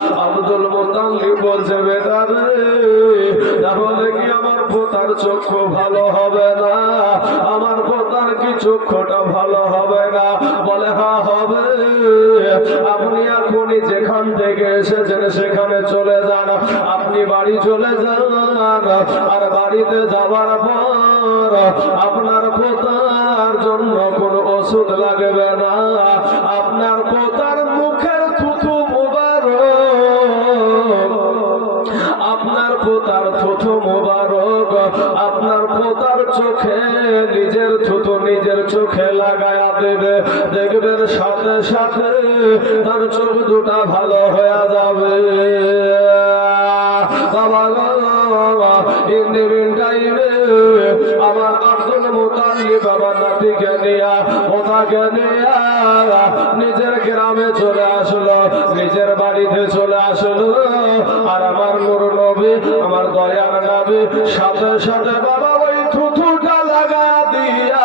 আব্দুল মুতাল্লিব বলছে, বেটা রে, তাহলে কি আমার পোতার চক্ষু ভালো হবে না? আমার পোতার কি চক্ষুটা ভালো হবে না? বলে হ্যাঁ হবে। আপনি এখনই যেখান থেকে এসেছেন সেখানে চলে যান, আপনি বাড়ি চলে যান, আর বাড়িতে যাবার পর আপনার পোতার জন্য কোনো ওষুধ লাগবে না। আপনার পোতার মুখের থুথু আপনার পোতার থুথু মোবারক আপনার পোতার চোখে নিজের থুথু নিজের চোখে লাগায়া দেবে, দেখবেন সাথে সাথে তার চোখ দুটা ভালো হয়ে যাবে। আমার আব্দুল মুতাল্লিব বাবার নাতিকে নিয়া ওনাকে নিয়া নিজের গ্রামে চলে আসলো, নিজের বাড়িতে চলে আসলো। আর আমার নূর নবী, আমার দয়ার নবী সাথে সাথে বাবা ওই থুথুটা লাগা দিয়া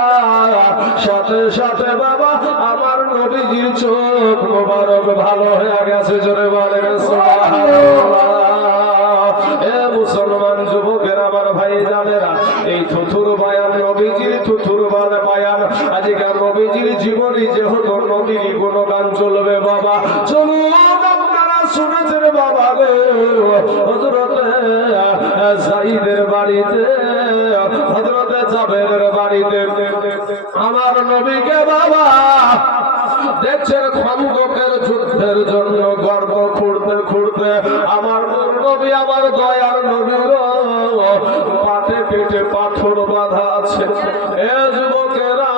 সাথে সাথে বাবা আমার নবীজির চোখ মোবারক ভালো হয়ে গেছে। জোরে বলেন সুবহানাল্লাহ। এ মুসলমান যুবকের আমার ভাই জানেরা, এই থুথুর বায়ান নবীজির থুথুর বায়ান আজকাল নবীজির জীবনী যেহেতু নবীর গুণগান চলবে বাবা, চলুন আপনারা শুনেছেন বাবা গো, হযরতে সাঈদের বাড়িতে, হযরতে জাবেরের বাড়িতে আমার নবীকে বাবা দেখছেন খন্দকের যুদ্ধের জন্য গর্ব খুঁড়তে খুঁড়তে আমার নবী, আমার দয়ার নবী পাটে পেটে পাথর বাঁধা আছে। এ যুবকেরা,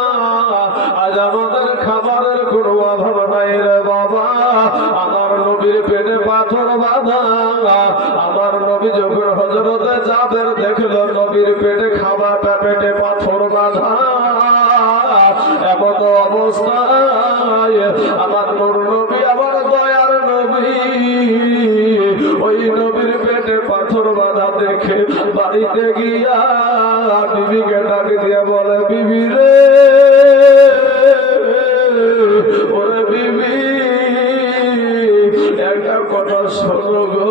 আজ আমাদের খাবারের কোনো অভাব নাই রে বাবা, আমার নবীর পেটে পাথর বাঁধা। আমার নবী যখন হযরতে জাবের দেখলো নবীর পেটে খাবারটা পেটে পাথর বাঁধা, এমন অবস্থায় আমার নূর নবী, আমার দয়ার নবী ওই নবীর পেটে পাথর বাঁধা দেখে বাড়িতে গিয়া বিবিকে ডাক দিয়া বলে, বিবি রে, ওরে বিবি, একটা কথা শোনো গো,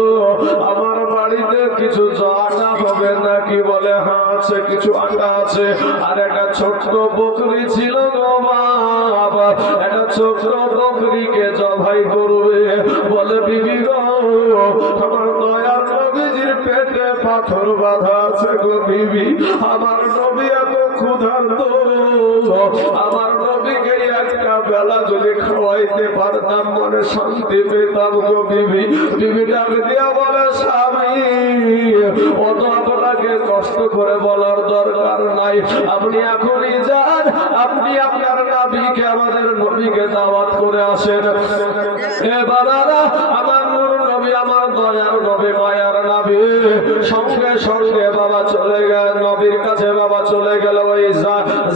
আমার বাড়িতে কিছু আটা হবে নাকি? বলে হ্যাঁ আছে, কিছু আটা আছে। আর একটা ছোট্ট বকরি ছিল গো বাবা, একটা ছোট্ট বকরিকে জবাই করবে। বলে বিবি গো, আমার দয়ার নবীজির পেটে পাথর বাঁধা আছে গো বিবি, আমার নবী এত ক্ষুধার্ত, আমার নবীকে একটা বেলা যদি খাওয়াইতে পারতাম মনে শান্তি পেতাম গো বিবি। বিবি ডাক দিয়া বলে, স্বামী অত আপনাকে কষ্ট করে বলার দরকার নাই, আপনি এখনই যান, আপনি আপনার নবীকে, আমাদের নবীকে দাওয়াত করে আসেন। এ বাবারা, আমার নূর নবী, আমার দয়ার নবী, মায়ার নবী সঙ্গে সঙ্গে বাবা চলে গেল নবীর কাছে। বাবা চলে গেল ওই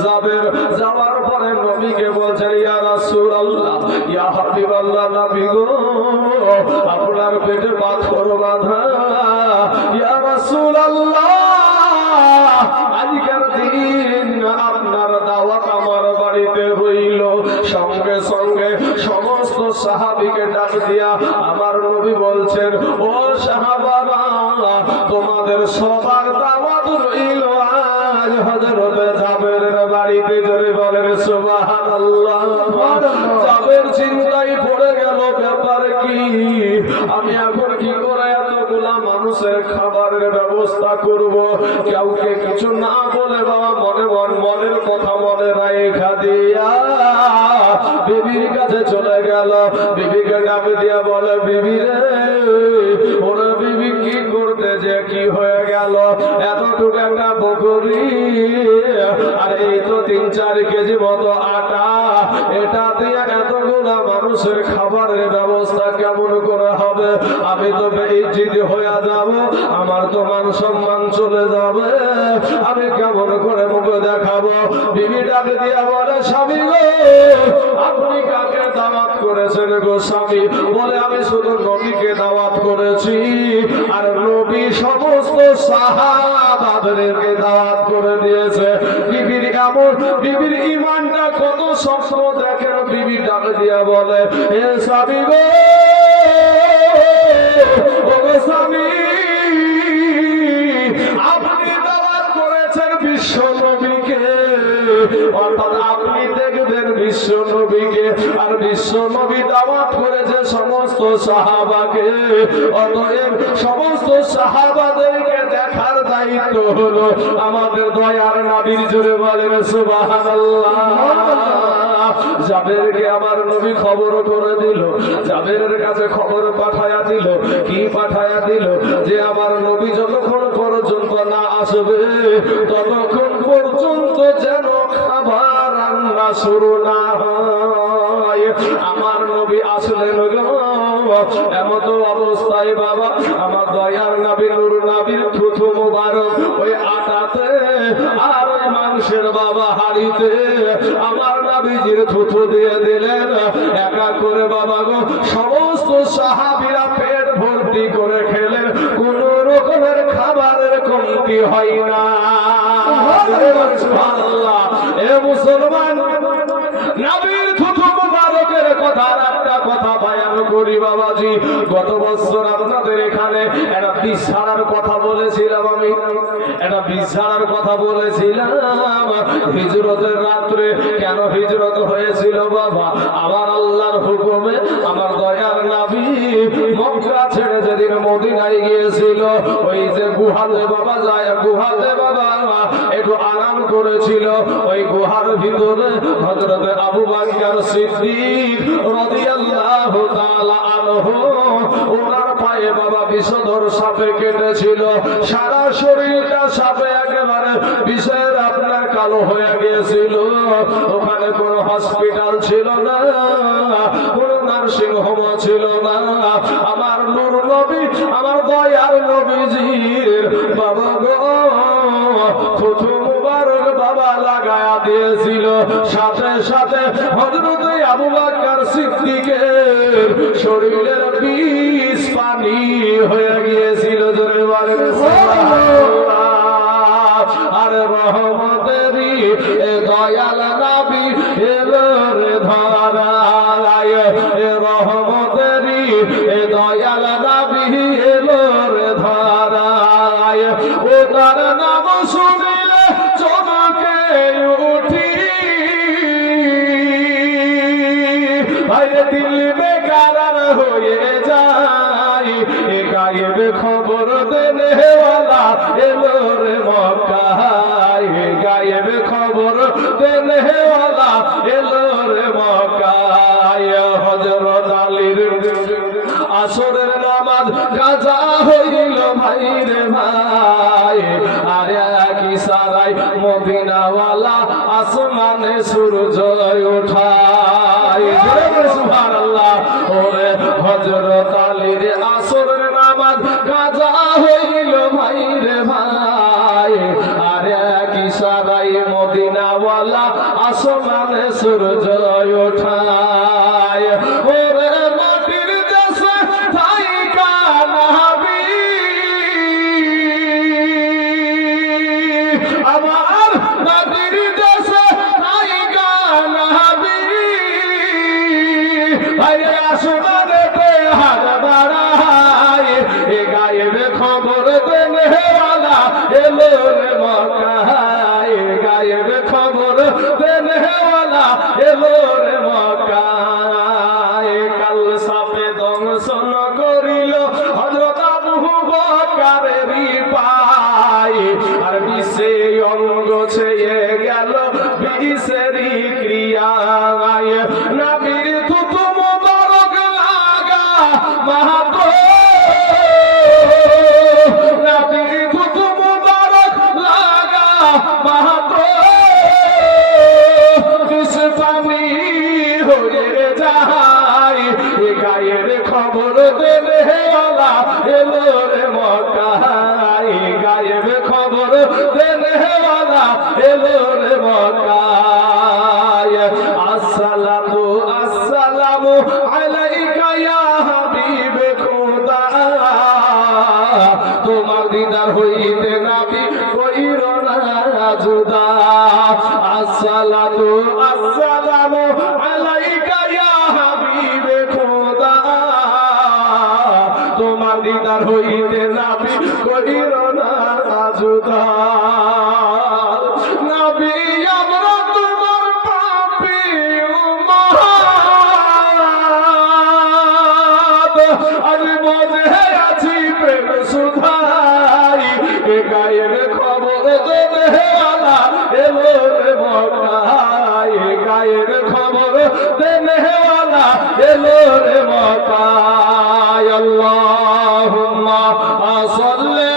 জাবের। যাওয়ার পরে নবীকে বলছেন, ইয়া রাসূলুল্লাহ, ইয়া হাবিবাল্লাহ, নবী গো, আপনার পেটে পাথর বাঁধা। ইয়া রাসূলুল্লাহ, আজকের দিন আপনার দাওয়াত আমার বাড়িতে হইল। সঙ্গে সঙ্গে সমস্ত সাহাবীকে ডাক দিয়া আমার নবী বলছেন, ও সাহাবারা, তোমাদের সবার দাওয়াত রইল আজ হযরতে জাবেরের বাড়িতে। জোরে বলেন সুবহানাল্লাহ। জাবের চিন্তায় পড়ে গেল, ব্যাপার কি, আমি এখন কি করে এতগুলা মানুষের খাবারের ব্যবস্থা করব? কাউকে কিছু না বলে বাবা মনের কথা মনে রেখা দিয়া বিবির কাছে চলে গেল। বিবিকে ডাক দিয়া বলে, বিবি রে, ওরে বিবি, কি করতে যে কি হয়ে গেল? এতটুকু একটা বকরি আর এই তো 3-4 কেজি মতো আটা, এটা দিয়ে এতগুলা মানুষের খাবারের ব্যবস্থা কেমন করে হবে? আমি তো বেইজ্জত হয়ে যাব, আমার তো মান সম্মান চলে যাবে, আমি কেমন করে মুখ দেখাবো? বিবি ডাক দিয়া বলে, স্বামী গো, আপনি কাকে দাওয়াত করেছেন গো স্বামী? বলে, আমি শুধু নবীকে দাওয়াত করেছি, আর নবী সমস্ত সাহাবাদেরকে দাওয়াত করে দিয়েছে। বিবির এমন, বিবির ঈমানটা কত শক্ত দেখেন। বিবি ডাক দিয়া বলে, হে স্বামী গো, সাহাবাকে। অতএব সমস্ত সাহাবাদেরকে দেখার দায়িত্ব হলো আমাদের দয়ার নবীর। জোরে বলেন সুবহানাল্লাহ। জাবেরকে আমার নবী খবর করে দিল, জাবেরের কাছে খবর পাঠায়া দিল। কি পাঠায়া দিল? যে আমার নবী যতক্ষণ পর্যন্ত না আসবে ততক্ষণ পর্যন্ত যেন খাবার রান্না শুরু না হয়। আমার নবী আসলেন গো, এমত অবস্থায় বাবা আমার দয়ার নবী নূর নবীর থুথু মুবারক ওই আটাতে আর ওই মাংসের বাবা হাড়িতে আমার নবীজির থুথু দিয়ে দিলেন। একা করে বাবা গো সমস্ত সাহাবীরা পেট ভর্তি করে খেলেন, কোন রকমের খাবারের কমতি হয় না। সুবহানাল্লাহ। এ মুসলমান, নবীর থুথু মুবারকের কথা একটা কথা বয়ান করি বাবাজি। গত বছর আপনাদের এখানে একটা বিষ ছাড়ার কথা বলেছিলাম, আমি একটা বিষ ছাড়ার কথা বলেছিলাম। হিজরতের রাত্রে কেন হিজরত হয়েছিল বাবা? আমার আল্লাহর হুকুমে আমার দয়ার নবী মক্কা ছেড়ে যেদিন মদিনায় গিয়েছিল, ওই যে গুহাতে বাবা যায়, গুহাতে বাবা একটু আরাম করেছিল। ওই গুহার ভিতরে হযরত আবু বকর সিদ্দিক রাদিয়াল্লাহু তাআলা আনহু ওনার পায়ে বাবা বিষধর সাপে কেটেছিল। সারা শরীরটা সাপে একেবারে বিষের আপনার কালো হয়ে গিয়েছিল। ওখানে কোন হসপিটাল ছিল না, কোন নার্সিং হোম ছিল না। আমার নূর নবী আমার দয়ার নবীজির বাবা গো থুথু মুবারক বাবা লাগায়া দিয়েছিল। সাথে সাথে হযরত আবু বকর সিদ্দিকের শরীরের বিষ পানি হয়ে গিয়েছিল। জোরে বলেন সুবহানাল্লাহ। আর রহমতেরই দয়াল নবী এলো রে ধরায়, রহমতেরই দয়াল নবী এলো রে ধরায়। ও তার নাম শুনিলে চমকে উঠি, ভাইরে দিল বেকার হয়ে যায়। এ গায়েব খবর দেনেওয়ালা এলো রে মক্কায়, গায়েব খবর দেনেওয়ালা এলো রে মক্কায়। হযরত আলীর আসরের নামাজ কাজা হইল ভাইরে ভাই। আরে কি সারাই মদিনাওয়ালা আসমানে সূর্য ওঠায়। সুবহানাল্লাহ। ওরে হযরত আলীর আসরের নামাজ কাজা হইল ভাইরে ভাই। আরে কি সারাই মদিনাওয়ালা আসমানে সূর্য ওঠায়। ওরে মাটির দেশে থাইকা নবী আমার মাটির দেশে থাইকা নবী, আরে আসমানেতে হাত বাড়ায়। এ গায়েব খবর দেনেওয়ালা এলো রে মক্কায়, গায়েব খবর দেনেওয়ালা এলো রে মক্কায়। কাল সাপে দংশন করিল হযরত আবু বকরের পায়। আর বিষে অঙ্গ ছেয়ে গেল বিষেরই ক্রিয়ায়। নবীর থুথু মুবারক লাগা মাহাতো, নবীর থুথু মুবারক লাগা মাহাতো বিষ পানি হয়ে যায়। এ গায়ের খবর দেনেওয়ালা এলো রে মক্কায়, গায়েব খবর দেনেওয়ালা এলো রে মক্কায়। আসসালাতু আসসালামু আলাইকা ইয়া হাবিবে খোদা, তোমার দিদার হইতে নবী কইর না জুদা। আসসালাতু আসসালামু আলাইকা ইয়া হাবিবে খোদা, তোমার দিদার হইতে নবী কইর না জুদা। নবী আমরা তোমার পাপী উম্মত, আমি মজে আছি প্রেম সুধাই এ গায়ের খবর দেনেওয়ালা এলো রে মক্কায় এ গায়ের খবর দেনেওয়ালা এলো রে মক্কায় আল্লাহুম্মা সাল্লি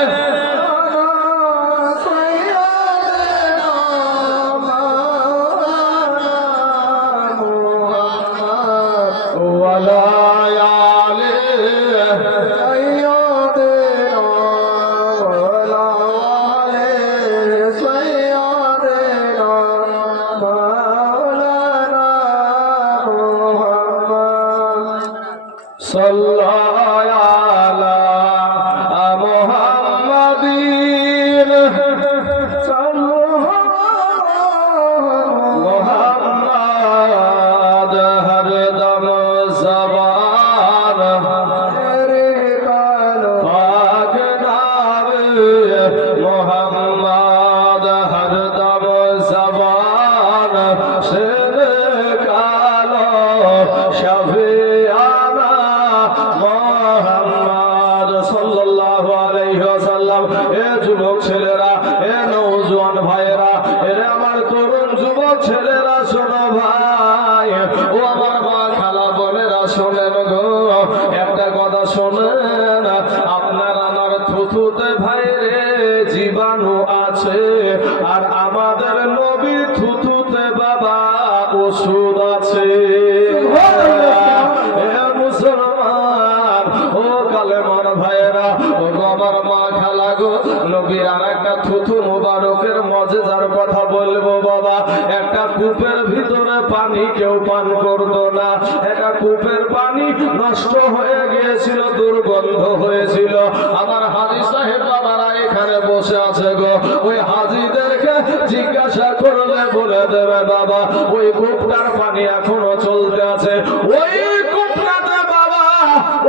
কূপের ভিতরে পানি কেউ পান করতো না একটা কূপের পানি নষ্ট হয়ে গিয়েছিল দুর্গন্ধ হয়েছিল আমার হাজী সাহেব বাবারা এখানে বসে আছে গো ওই হাজীদেরকে জিজ্ঞাসা করলে বলে দেবে বাবা ওই কূপটার পানি এখনো চলতে আছে ওই কূপটাতে বাবা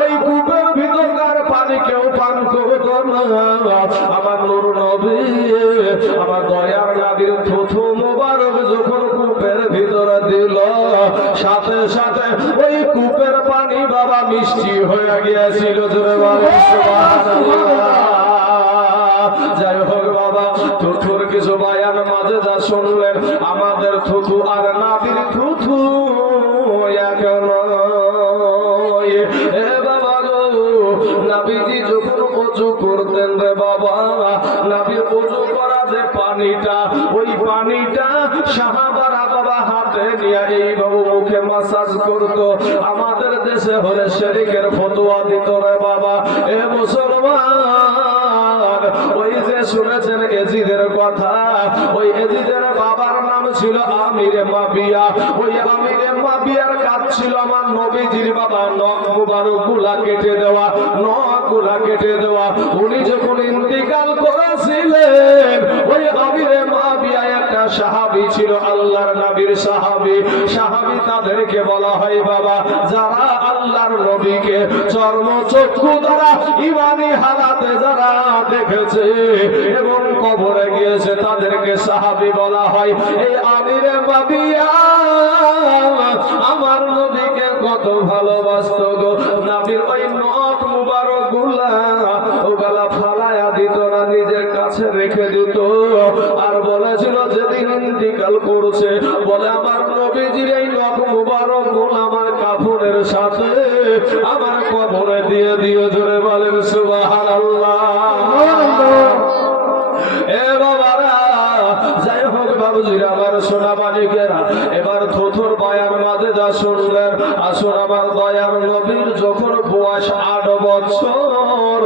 ওই কূপের ভিতরকার পানি কেউ পান করতো না আমার নূর নবী আমার দয়ার নবীর থুথু মোবারক যখন কূপের ভিতরে দিল সাথে সাথে ওই কূপের পানি বাবা মিষ্টি হয়ে গিয়েছিল যাই হোক বাবা থুথুর কিছু বায়ান মাঝে যা শুনলেন আমাদের থুথু আর নাবির থুথু কেন বাবা গো নাবিজি যখন উঁচু করতেন রে বাবা নাবির উঁচু করা যে পানিটা ওই পানিটা সাহাবারা বাবা হাতে নিয়ে এইভাবে মুখে মাসাজ করতো আমাদের দেশে হলে শরীকের ফতোয়া দিত রে বাবা এ মুসলমান ওই যে শুনেছেন এজিদের কথা ওই এজিদের বাবার নাম ছিল আমিরে মাবিয়া ওই আমিরে মাবিয়ার কাজ ছিল আমার নবীজির বাবা নখ মুবারক গুলা কেটে দেওয়া নখ গুলা কেটে দেওয়া উনি যখন ইন্তিকাল করেছিলেন ওই আমিরে মাবিয়া একটা সাহাবী ছিল আল্লাহর নবীর সাহাবী সাহাবী তাদেরকে বলা হয় বাবা যারা আল্লাহর নবীকে চর্মচক্ষু দ্বারা ঈমানি হালাতে যারা দেখেছে এবং কবরে গিয়েছে তাদেরকে সাহাবী বলা হয় এই আমিরে মাবিয়া আমার নবীকে কত ভালোবাসতো গো নবীর ওই নখ মুবারক গুলা ওগুলা ফালায়া দিত না নিজের কাছে রেখে দিত আর বলেছিল যেদিন ইন্তিকাল করছে বলে আমার নবীজির এই নখ মুবারক গুলা আমার কাফনের সাথে আমার কবরে দিয়ে দিয়ে জোরে বলেন সুবহানাল্লাহ এ বাবারা যাই হোক বাবুজিরা আমার সোনা মানিকেরা এবার থুথুর বয়ান মাঝে যা শুনলেন আসুন আমার দয়ার নবীর যখন বয়স 8 বছর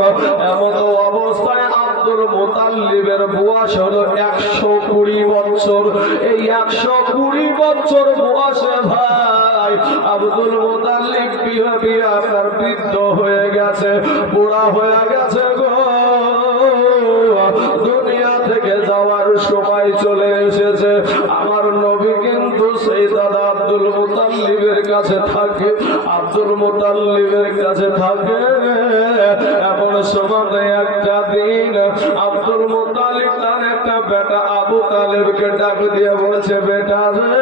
এমন অবস্থায় আব্দুল মুতাল্লিবের বয়স হলো 120 বছর এই 120 বছর বয়সে ভাই আব্দুল মুতাল্লিব বিহার বৃদ্ধ হয়ে গেছে বুড়া হয়ে গেছে গো দুনিয়া থেকে যাওয়ার সময় চলে এসেছে আমার নবী কিন্তু সেই দাদা আব্দুল মুতাল্লিবের কাছে থাকে আব্দুল মুতাল্লিবের কাছে থাকে এমন সময় একটা দিন আব্দুল মুতাল্লিব তার একটা বেটা আবু তালেবকে ডাক দিয়ে বলছে বেটা রে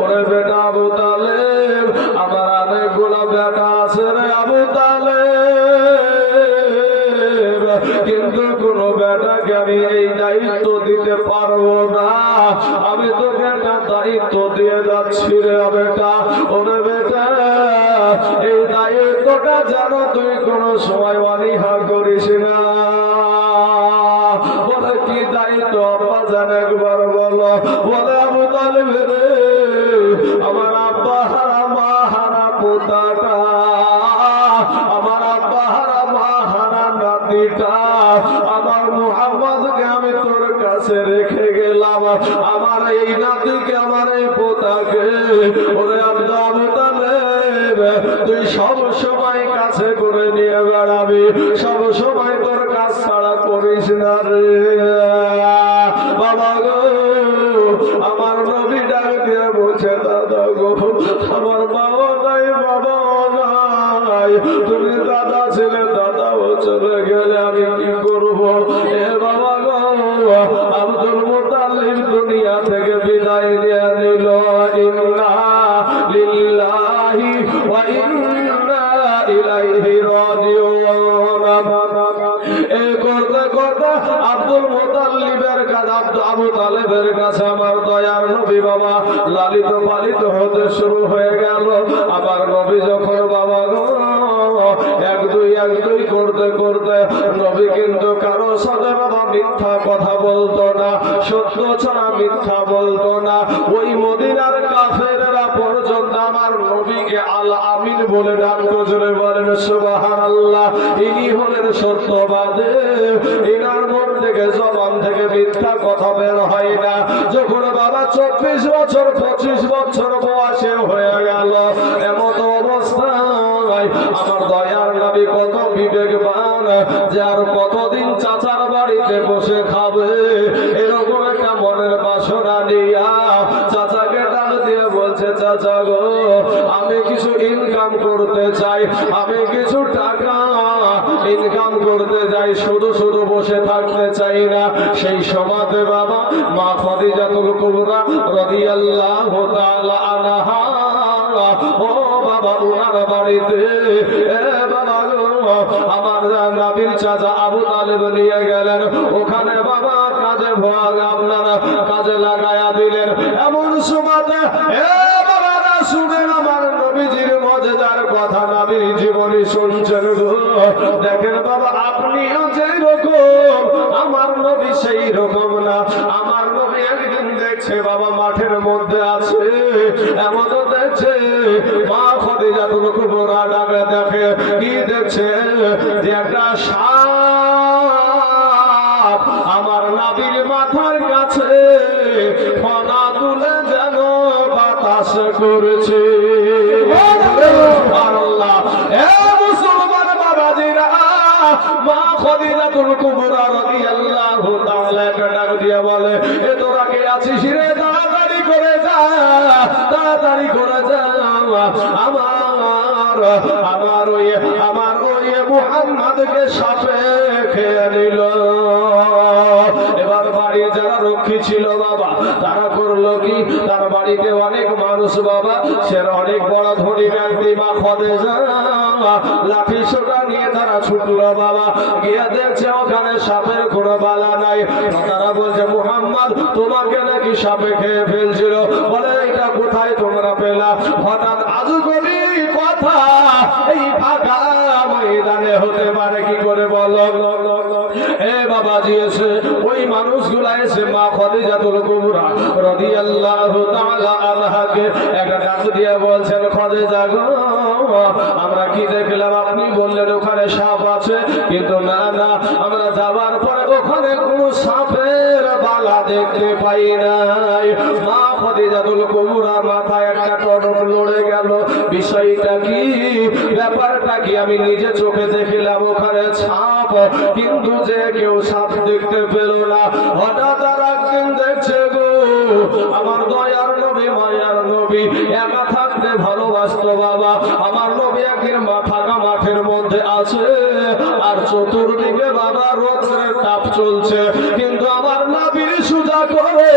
ওরে বেটা আবু তালেব আমার অনেকগুলো বেটা আছে রে আবু তালেব আমি এই দায়িত্ব দিতে পারবো না। আমি তোকে একটা দায়িত্ব দিয়ে যাচ্ছি রে বেটা। ওরে বেটা, এই দায়িত্বটা যেন তুই কোনো সময় অনীহা করিস না। বলে কি দায়িত্ব আব্বা জান একবার বলো। বলে আবু তালেব রে, আমার আব্বা হারা মা হারা পোতাটা, আমার আব্বা হারা মা হারা নাতিটা, আমার মুহাম্মদকে আমি তোর কাছে রেখে গেলাম। আমার এই নাতিকে, আমার এই পোতাকে, ওরে আব্বা আবু তালেব, তুই সব সময় কাছে করে নিয়ে বেড়াবি, সব সময় তোর কাজ ছাড়া করিস না রে বাবা গো। আমার নবী ডাক দিয়ে বলছে, দাদা গো, আমার বাবা নাই, বাবা নাই, তুমি দাদা ছেলে, দাদাও চলে গেলে আমি কি করবো? এ বাবা গো, আব্দুল মুত্তালিব দুনিয়া থেকে বিদায় নিয়ে নিল। ইন্না লিল্লাহি ওয়া ইন্না ইলাইহি রাজিউন। এই করতে করতে আব্দুল মুত্তালিবের কাছে, আবু তালেবের কাছে আমার দয়ার নবী বাবা লালিত পালিত হতে শুরু হয়ে গেল। আমার নবী যখন বাবা গো এক দুই করতে করতে, নবী কিন্তু কারো সাথে বাবা মিথ্যা কথা বলতো না, সত্য ছাড়া মিথ্যা বলতো না। ওই মদিনার কাফেররা পর্যন্ত আমার নবীকে আল আমিন বলে ডাকতো। জোরে বলেন সুবহানাল্লাহ। ইনি হলেন সত্যবাদী, ইনার মন থেকে, জবান থেকে মিথ্যা কথা বের হয় না। যখন বাবা 24 বছর 25 বছর বয়সে হয়ে গেল, এমত অবস্থায় আমার দয়ার নবী কত বিবেকবান, যে আর কতদিন চাচার বাড়িতে বসে খাবে, এরকম একটা মনের বাসনা নিয়া চাচাকে ডাক দিয়ে বলছে, চাচা গো, আমি কিছু ইনকাম করতে চাই, আমি কিছু টাকা ইনকাম করতে চাই, শুধু শুধু বসে থাকতে চাই না। সেই সমাজে বাবা মা খাদিজাতুল কুবরা রাদিয়াল্লাহু তাআলা আনহা, ও বাবা, ওনার বাড়িতে বাবা গো আমার নবীর চাচা আবু তালেব নিয়ে গেলেন। ওখানে বাবা কাজে ভাগ আপনারা কাজে লাগায়া দিলেন। এমন সময়তে বাবারা শুনেন আমার নবীজির মজেদার কথা, নবীর জীবনী শুনছেন গো। দেখেন বাবা, আপনিও যেই রকম, আমার নবী সেই রকম না। আমার নবী একদিন দেখছে বাবা মাঠের মধ্যে আছে, এমন দেখছে মা খাদিজাতুল কুবরা ডাকে, দেখে কি দেখছে, যে একটা সাপ আমার নবীর মাথার কাছে ফনা তুলে যেন বাতাস করেছে। আল্লাহ, এ মুসলমান বাবাজিরা, মা খাদিজাতুল কুবরা রাদিয়াল্লাহু তাআলা ডাক দিয়ে বলে, এ তোরা কে আছিস রে? তাড়াতাড়ি করে যা, তাড়াতাড়ি করে যা, আমার ওই মুহাম্মদকে সাপে খেয়ে নিল। এবার বাড়ির যারা রক্ষী ছিল বাবা, তারা করলো কি, তার বাড়িতে অনেক মানুষ বাবা, সে অনেক বড় ধনী ব্যক্তি, মা খাদিজা লাঠি সোটা নিয়ে তারা ছুটলো বাবা, গিয়ে দেখছে ওখানে সাপের কোনো বালা নাই। তারা বলছে, মুহাম্মদ, তোমাকে নাকি সাপে খেয়ে ফেলছিল। বলে, এটা কোথায় তোমরা পেলা? হঠাৎ আজগবি কথা এই ফাঁকা ময়দানে হতে পারে কি করে বলো? এ বাবাজি, এসে ওই মানুষগুলা এসে মা খাদিজাতুল কুবরা রাদিয়াল্লাহু তাআলা আনহাকে একটা ডাক দিয়ে বলছেন, খাদিজা গো, আমরা কি দেখলাম, আপনি বললেন ওখানে সাপ আছে, কিন্তু না না, আমরা যাবার পরে ওখানে কোনো সাপের বালা দেখতে পাই নাই। মা খাদিজাতুল কুবরা মাথায় একটা টনক লড়ে গেল, বিষয়টা কি, ব্যাপারটা কি? আমি নিজে চোখে দেখলাম ওখানে সাপ, কিন্তু যে কেউ সাপ দেখতে পেল না। হঠাৎ আর একদিন দেখছে গো আমার দয়ার নবী, মায়ার নবী একা থাকতে ভালোবাসতো বাবা। আমার নবী একদিন ফাঁকা মাঠের মধ্যে আছে, আর চতুর্দিকে বাবা রোদের তাপ চলছে, কিন্তু আমার নবীর সুজা করে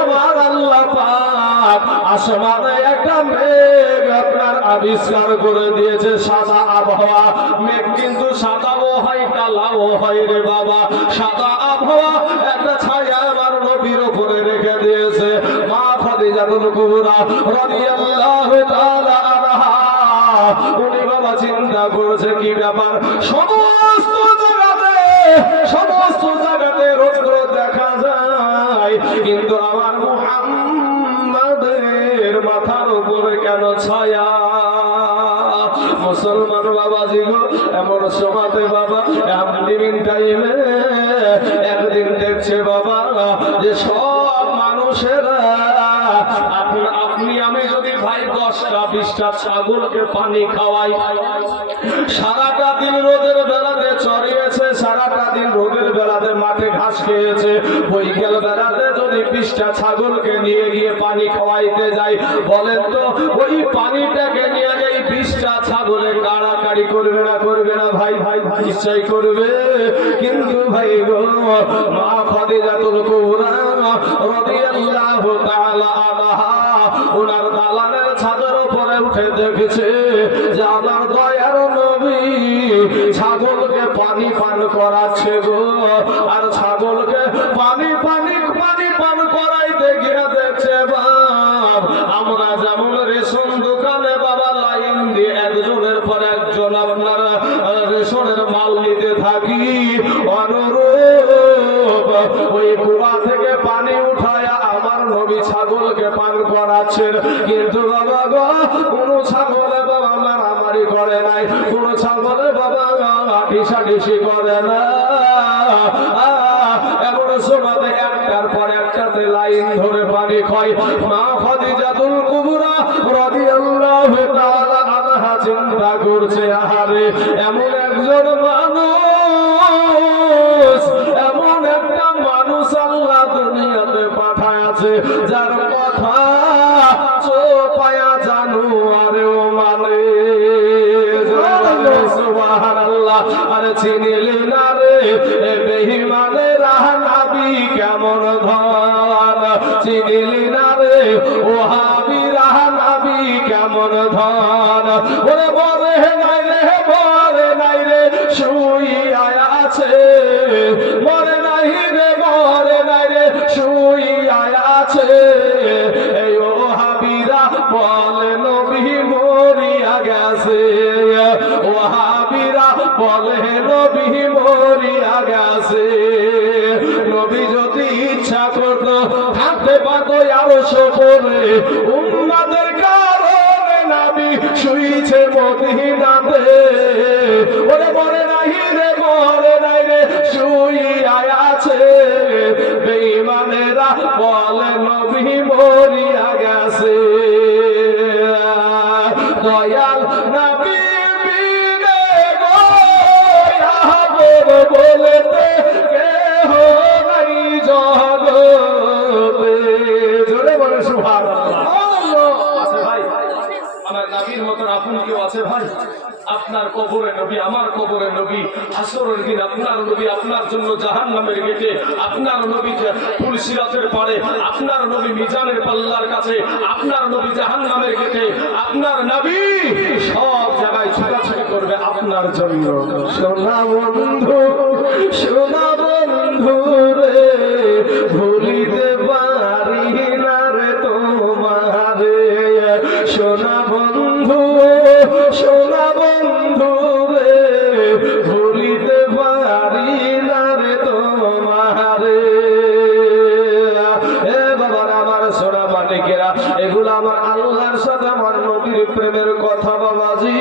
আমার আল্লাহ পাক আসমানে একটা মেঘ আপনার আবিষ্কার করে দিয়েছে সাদা আবহাওয়া। মেঘ কিন্তু সাদাও হয় কালাও হয় রে বাবা। সাদা আবহাওয়া একটা ছায়া আমার নবীর উপরে রেখে দিয়েছে মা খাদিজাতুল কুবরা রাদিয়াল্লাহু তাআলা আনহা। উনি বাবা চিন্তা করেছে কি ব্যাপার, সমস্ত জায়গাতে রৌদ্র দেখা যায়, কিন্তু আমার মুহাম্মাদের মাথার উপরে কেন ছায়া? মুসলমান বাবাজি গো, এমন সমাতে বাবা ইভিনিং টাইমে একদিন দেখছে বাবা যে সব মানুষেরা আপনি আমি যদি ভাই 10টা 20টা ছাগলকে পানি খাওয়াই, সারাটা দিন রোদের বেলাতে চড়িয়েছে, সারাটা দিন রোদের বেলাতে মাঠে ঘাস খেয়েছে, বৈকাল বেলাতে যদি 20টা ছাগলকে নিয়ে গিয়ে পানি খাওয়াইতে যাই, বলেন তো ওই পানিটাকে নিয়ে গিয়ে 20টা ছাগলের কাড়াকাড়ি করবে না ভাই? নিশ্চয় করবে। কিন্তু ভাই গো, মা খাদিজাতুল কুবরা রাদিয়াল্লাহু তাআলা আনহা ওনার দালানের ছাদের উপরে উঠে দেখেছে যে আমার দয়ার নবী ছাগলকে পানি পান করাচ্ছে গো। আর ছাগলকে পানি পান করাইতে গিয়ে দেখছে বাপ, আমরা যেমন রেশন দোকানে বাবা লাইন দিয়ে একজনের পর একজন আপনার রেশনের মাল নিতে থাকি, অনুরূপ ওই কুয়া থেকে পানি উঠায় আমার নবী ছাগলকে পান করাচ্ছেন। কিন্তু বাবা গো, কোন ছাগলে বাবা মারামারি করে নাই, কোন ছাগলে বাবা ঢিসাঢিসি করে না। এমন সমাজে একটার পর একটাতে লাইন ধরে পানি খায়। মা খাদিজাতুল কুবরা রাদিয়াল্লাহু তাআলা আনহা চিন্তা করছে, আহারে এমন একজন মানুষ, এমন একটা মানুষ আল্লাহ দুনিয়াতে পাঠায়, যার কথা চোপায়া জানু আরেও মানে। সুবহানাল্লাহ। আরে চিনিলি না রে বেঈমানের নবী কেমন ধন, চিনিলি না রে ওহাবীর নবী কেমন ধন। ওরে বলে নাই রে শুইয়া আছে, মরে নাই রে শুইয়া আছে। এই ওহাবীরা বলে নবী মরিয়া গেছে, ওহাবীরা বলে নবী মরিয়া গেছে। নবী যদি ইচ্ছা করত থাকতে পারত আরশ উপরে, উম্মতের কারণে নবী শুইছে মদিনাতে। ওরে মরে নাই রে শুইয়া আছে, বেঈমানেরা বলে নবী মরিয়া গেছে। দয়াল নবী বিনে গো বলতে কেহ নাই জগতে। জোরে বলে সুবহানাল্লাহ। আছে ভাই আমার নবীর মতন আপন কেউ আছে ভাই? আপনার কবরে নবী, আমার কবরে নবী, হাসরের দিন আপনার নবী আপনার জন্য জাহান্নামের গেটে, আপনার নবী ফুলসিরাতের পারে, আপনার নবী মিজানের পাল্লার কাছে, আপনার নবী জাহান্নামের গেটে, আপনার নবী সব জায়গায় ছোটাছুটি করবে আপনার জন্য। সোনা বন্ধু রে ভুলিতে পারি না রে তোমারে। সোনা বন্ধু রে ভুলিতে পারি না রে তোমারে। এ বাবার আমার সোনা মানিকেরা, এগুলো আমার আল্লাহর সাথে আমার নবীর প্রেমের কথা বাবাজি।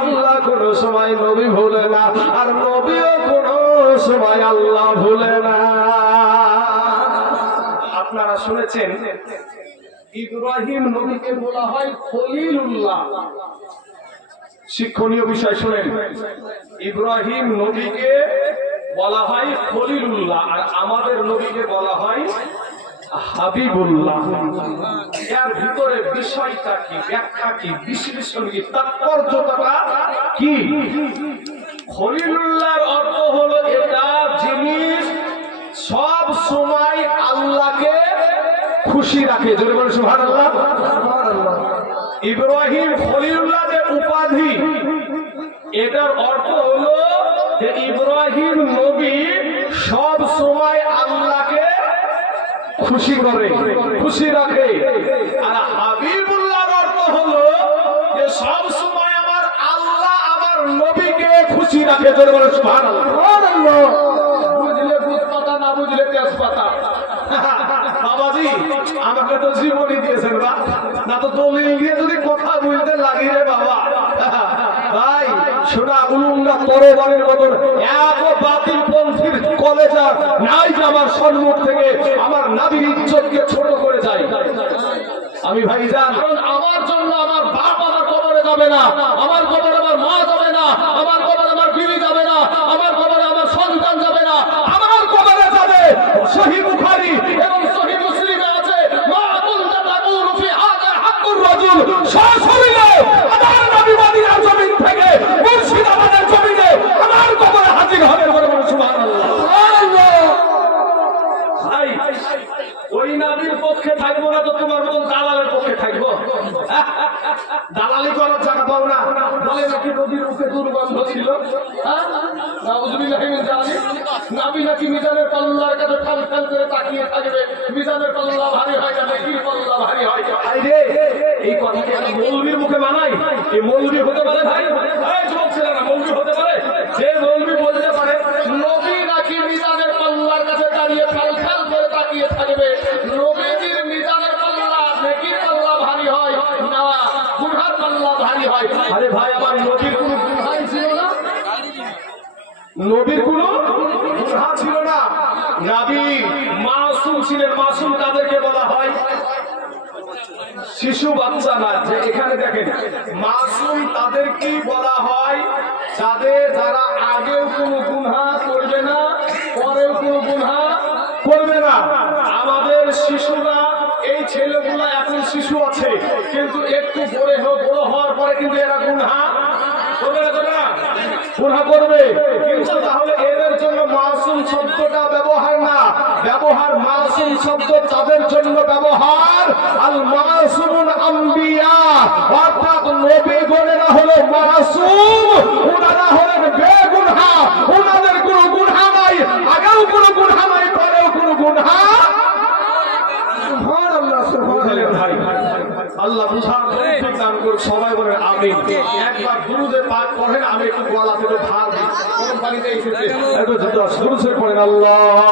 আল্লাহ কোন সময় নবী ভুলে না, আর নবীও কোন সময় আল্লাহ ভুলে না। আপনারা শুনেছেন ইব্রাহিম নবীকে বলা হয় খলিলুল্লাহ। শিক্ষণীয় বিষয় শুনেন, ইব্রাহিম নবীকে বলা হয় খলিলুল্লাহ, আর আমাদের নবীকে বলা হয় হাবিবুল্লাহ। এর ভিতরে বিষয়টা কি, ব্যাখ্যা কি, বিশ্লেষণ কি, তাৎপর্যটা কি? খলিলুল্লাহর অর্থ হলো এটা জিনিস সব সময় আল্লাহকে খুশি রাখে। জোরে বলে সুবহানাল্লাহ। ইব্রাহিম খলিলুল্লাহ যে উপাধি, এটার অর্থ হলো যে ইব্রাহিম নবী সব সময় আল্লাহকে খুশি করে, খুশি রাখে। আর হাবিবুল্লাহর অর্থ হলো যে সব সময় আমার আল্লাহ আমার নবীকে খুশি রাখে। জোরে বলে সুবহানাল্লাহ। বুঝলে বুঝপাতা, না বুঝলে তেজপাতা। বাবাজি আমাকে তো জীবনী দিয়েছেন বা, না তো দলিল দিয়ে যদি কথা বলতে লাগি রে বাবা। ভাই শোনা উলুঙ্গা তরবারির মতন এত বাতিল পন্থীর কলেজা নাই যে আমার সম্মুখ থেকে আমার নবীর ইজ্জতকে ছোট করে যায়। আমি ভাইজান, কারণ আমার জন্য আমার বাপ আমার কবরে যাবে না, আমার কবরে আমার মা যাবে না, আমার কবরে আমার বিবি যাবে না, আমার কবরে আমার সন্তান যাবে না, আমার কবরে যাবে সহিহ বুখারী এবং সহিহ মুসলিমে আছে মা কুনতা তাকুলু ফি হাযা হাক্কুর রাজুল, সশরীরে আমার নবী মদিনার জমিন থেকে মুর্শিদাবাদের জমিনে আমার কবরে হাজির হবে। বলে সুবহানাল্লাহ। ভাই ওই নবীর পক্ষে থাকবো না তো তোমার মতন দালালের পক্ষে থাকবো? দালালি করার জায়গা পাও না। বলে নাকি নদীর মুখে দুর্গন্ধ ছিল, নাবি নাকি মিজানের পাল্লার কাছে ঠাল ঠাল করে তাকিয়ে থাকবে, মিজানের পাল্লা ভারী হয় না, কি পাল্লা ভারী হয়। এই কথাকে মৌলবীর মুখে মানাই? এই মৌলবী হতে পারে ভাই? যুবক ছেলেরা মৌলবী হতে পারে? যে মৌলবী বলতে পারে নবী নাকি মিজানের পাল্লার কাছে দাঁড়িয়ে ঠাল ঠাল করে তাকিয়ে থাকবে, নবীজির মিজানের পাল্লা নেকির পাল্লা ভারী হয় না গুনার পাল্লা ভারী হয়। আরে ভাই আমার নবীর কোনো গুনাহ ছিল না, নবীর কোনো গুনাহ ছিল না। নবী মাসুম ছিলেন। মাসুম তাদেরকে বলা হয় শিশু বাচ্চা না। যে এখানে দেখেন মাসুম তাদেরকে বলা হয় যারা আগেও কোনো গুনাহ করবে না, পরেও কোনো গুনাহ করবে না। আমাদের শিশুরা, এই ছেলেগুলা এখন শিশু আছে কিন্তু একটু বড় হওয়ার পরে কিন্তু এরা গুনাহ করবে না, গুনাহ করবে। কিন্তু তাহলে এদের জন্য মাসুম শব্দটা ব্যবহার না, ব্যবহার মাসুম শব্দ তাদের জন্য ব্যবহার আল মাসুমুল আম্বিয়া, অর্থাৎ নবীগণেরা হলো মাসুম, ওনারা হলেন বেগুনাহ, ওনাদের কোনো গুনাহ নাই, আগেও কোনো গুনাহ নাই, পরেও কোনো গুনাহ। সুবহানাল্লাহ, সুবহানাল্লাহ। ভাই আল্লাহ বুঝার তৌফিক দান করুন। সবাই বলেন আমিন। একবার দুরূদে পাক পড়েন, আমি একটু গলা থেকে ধার দিই, কোন পানিতে এসেছে একটু দুরূদ পড়েন। আল্লাহ